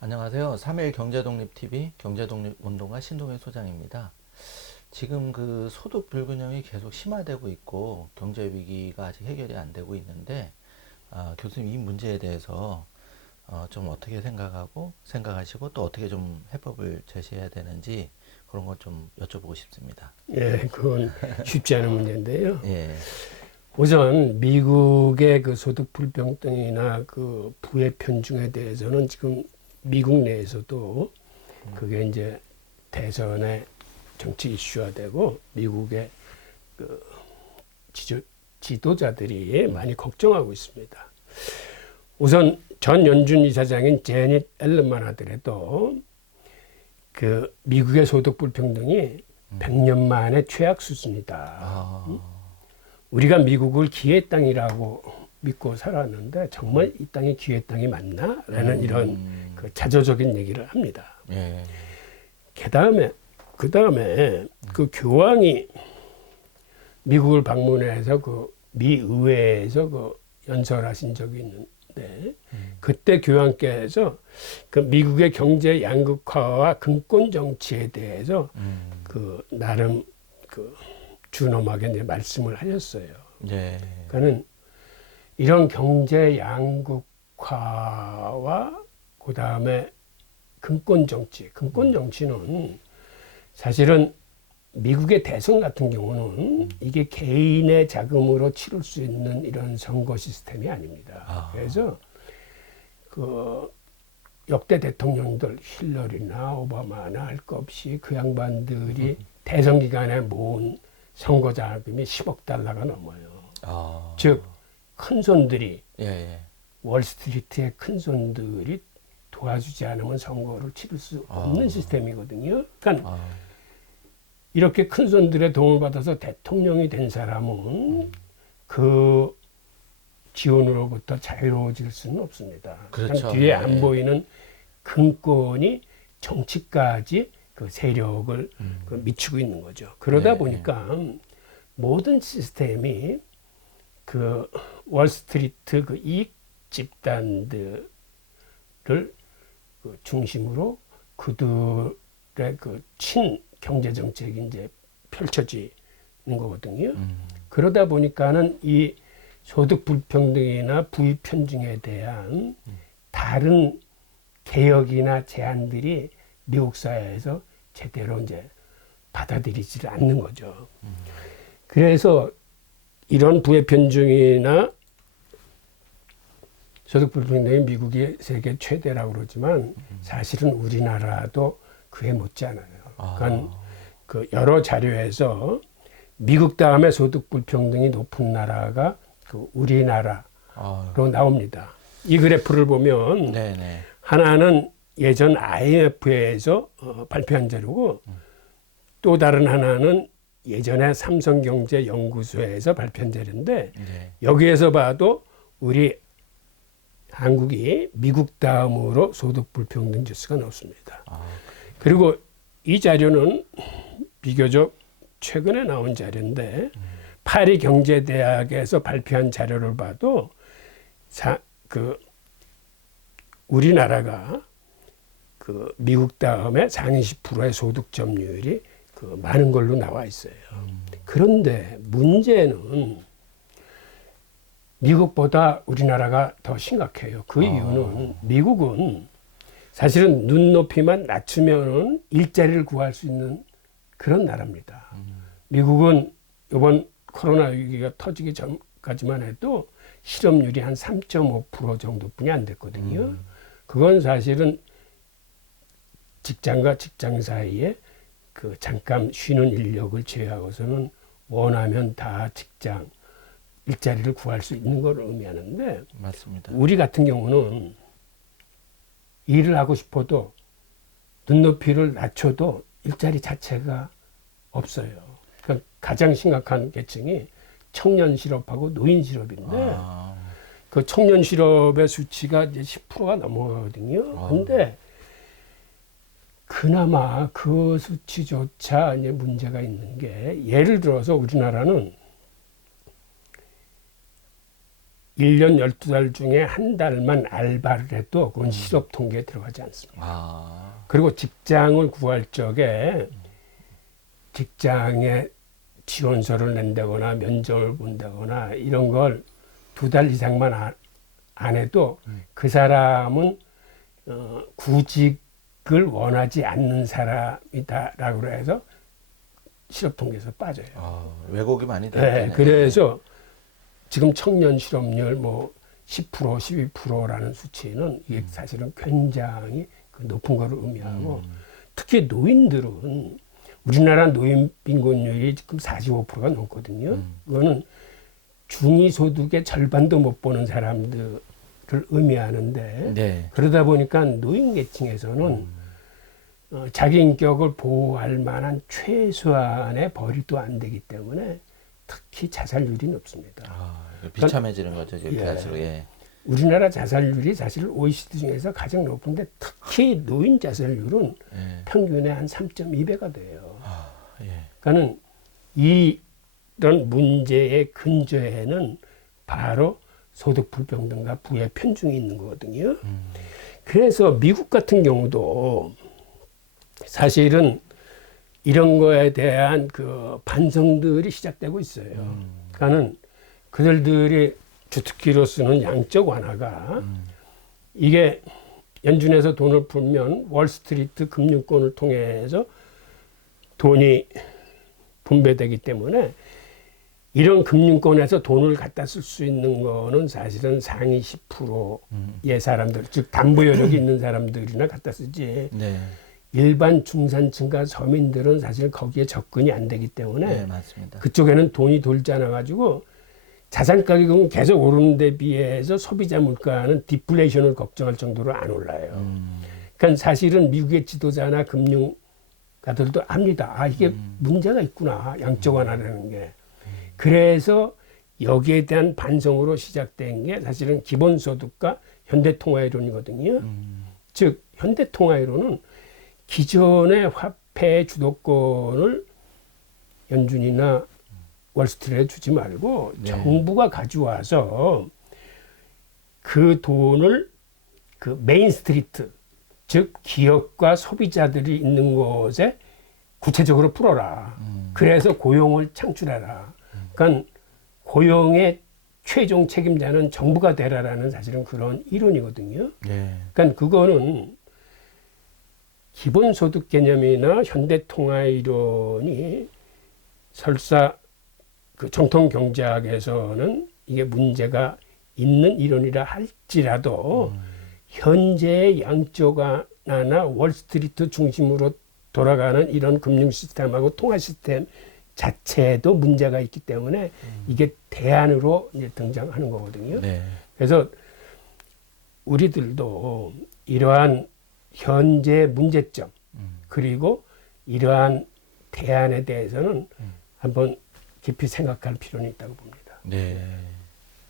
안녕하세요. 3일 경제독립TV 경제독립운동가 신동일 소장입니다. 지금 그 소득 불균형이 계속 심화되고 있고 경제 위기가 아직 해결이 안 되고 있는데 교수님 이 문제에 대해서 좀 어떻게 생각하시고 또 어떻게 좀 해법을 제시해야 되는지 그런 것 좀 여쭤보고 싶습니다. 예, 그건 쉽지 않은 문제인데요. 예, 우선 미국의 그 소득 불평등이나 그 부의 편중에 대해서는 지금 미국 내에서도 그게 이제 대선의 정치 이슈화 되고 미국의 그 지도자들이 많이 걱정하고 있습니다. 우선 전 연준 이사장인 제닛 앨런만 하더라도 그 미국의 소득 불평등이 100년 만에 최악 수준이다. 우리가 미국을 기회의 땅이라고 믿고 살았는데 정말 이 땅이 기회의 땅이 맞나? 라는 이런 그 자조적인 얘기를 합니다. 예, 그 다음에 그 교황이 미국을 방문해서 그 미 의회에서 그 연설하신 적이 있는데 그때 교황께서 그 미국의 경제 양극화와 근권 정치에 대해서 그 나름 그 준엄하게 이제 말씀을 하셨어요. 예, 그러니까는 이런 경제 양극화와 그 다음에 근권 정치는 사실은 미국의 대선 같은 경우는 이게 개인의 자금으로 치를 수 있는 이런 선거 시스템이 아닙니다. 그래서 그 역대 대통령들 힐러리나 오바마나 할 것 없이 그 양반들이 대선 기간에 모은 선거 자금이 10억 달러가 넘어요. 즉 큰손들이 예, 예. 월스트리트의 큰손들이 도와주지 않으면 선거를 치를 수 없는 시스템이거든요. 그러니까 이렇게 큰손들의 도움을 받아서 대통령이 된 사람은 그 지원으로부터 자유로워질 수는 없습니다. 그렇죠. 뒤에 예, 안 보이는 근권이 정치까지 그 세력을 그 미치고 있는 거죠. 그러다 예, 보니까 모든 시스템이 그 월스트리트 그 이익 집단들을 그 중심으로 그들의 그 친 경제 정책이 이제 펼쳐지는 거거든요. 그러다 보니까는 이 소득 불평등이나 부의 편중에 대한 다른 개혁이나 제안들이 미국 사회에서 제대로 이제 받아들이지를 않는 거죠. 그래서 이런 부의 편중이나 소득 불평등이 미국이 세계 최대라고 그러지만 사실은 우리나라도 그에 못지않아요. 그러니까 그 여러 자료에서 미국 다음에 소득 불평등이 높은 나라가 그 우리나라로 나옵니다. 이 그래프를 보면 네네. 하나는 예전 IMF에서 발표한 자료고 또 다른 하나는 예전에 삼성경제연구소에서 발표한 자료인데 네. 여기에서 봐도 우리 한국이 미국 다음으로 소득 불평등 지수가 높습니다. 그리고 이 자료는 비교적 최근에 나온 자료인데 파리 경제대학에서 발표한 자료를 봐도 우리나라가 그 미국 다음에 상위 10%의 소득 점유율이 그 많은 걸로 나와 있어요. 그런데 문제는 미국보다 우리나라가 더 심각해요. 그 이유는 미국은 사실은 눈높이만 낮추면은 일자리를 구할 수 있는 그런 나라입니다. 미국은 이번 코로나 위기가 터지기 전까지만 해도 실업률이 한 3.5% 정도뿐이 안 됐거든요. 그건 사실은 직장과 직장 사이에 그 잠깐 쉬는 인력을 제외하고서는 원하면 다 직장, 일자리를 구할 수 있는 걸 의미하는데 맞습니다. 우리 같은 경우는 일을 하고 싶어도 눈높이를 낮춰도 일자리 자체가 없어요. 그러니까 가장 심각한 계층이 청년 실업하고 노인 실업인데 그 청년 실업의 수치가 이제 10%가 넘어가거든요. 근데 그나마 그 수치조차 이제 문제가 있는 게 예를 들어서 우리나라는 1년 12달 중에 한 달만 알바를 해도 그건 실업 통계에 들어가지 않습니다. 아, 그리고 직장을 구할 적에 직장에 지원서를 낸다거나 면접을 본다거나 이런 걸 2달 이상만 안 해도 그 사람은 구직을 원하지 않는 사람이다라고 해서 실업 통계에서 빠져요. 왜곡이 많이 네, 되네. 그래서 지금 청년 실업률 뭐 10%, 12%라는 수치는 이게 사실은 굉장히 그 높은 거를 의미하고 특히 노인들은 우리나라 노인 빈곤율이 지금 45%가 넘거든요. 그거는 중위소득의 절반도 못 버는 사람들을 의미하는데 네. 그러다 보니까 노인 계층에서는 자기 인격을 보호할 만한 최소한의 벌이도 안 되기 때문에 특히 자살률이 높습니다. 비참해지는 거죠, 이렇게 예. 할수록. 예. 우리나라 자살률이 사실 OECD 중에서 가장 높은데 특히 노인 자살률은 예. 평균의 한 3.2배가 돼요. 예. 그러니까는 이런 문제의 근저에는 바로 소득 불평등과 부의 편중이 있는 거거든요. 그래서 미국 같은 경우도 사실은 이런 거에 대한 그 반성들이 시작되고 있어요. 그러니까는 그들이 주특기로 쓰는 양적 완화가 이게 연준에서 돈을 풀면 월스트리트 금융권을 통해서 돈이 분배되기 때문에 이런 금융권에서 돈을 갖다 쓸 수 있는 거는 사실은 상위 10%의 사람들, 즉 담보 여력이 있는 사람들이나 갖다 쓰지. 네. 일반 중산층과 서민들은 사실 거기에 접근이 안 되기 때문에 네, 맞습니다. 그쪽에는 돈이 돌지 않아 가지고 자산 가격은 계속 오르는 데 비해서 소비자 물가는 디플레이션을 걱정할 정도로 안 올라요. 그러니까 사실은 미국의 지도자나 금융가들도 압니다. 아, 이게 문제가 있구나. 양적 완화라는 게. 그래서 여기에 대한 반성으로 시작된 게 사실은 기본소득과 현대통화이론이거든요. 즉 현대통화이론은 기존의 화폐 주도권을 연준이나 월스트리트에 주지 말고 네. 정부가 가져와서 그 돈을 그 메인스트리트, 즉 기업과 소비자들이 있는 곳에 구체적으로 풀어라. 그래서 고용을 창출해라. 그러니까 고용의 최종 책임자는 정부가 되라라는 사실은 그런 이론이거든요. 네. 그러니까 그거는 기본소득 개념이나 현대통화 이론이 설사 그 정통 경제학에서는 이게 문제가 있는 이론이라 할지라도 현재의 양적 완화나 월스트리트 중심으로 돌아가는 이런 금융 시스템하고 통화 시스템 자체도 문제가 있기 때문에 이게 대안으로 이제 등장하는 거거든요. 네. 그래서 우리들도 이러한 현재 문제점 그리고 이러한 대안에 대해서는 한번 깊이 생각할 필요는 있다고 봅니다. 네.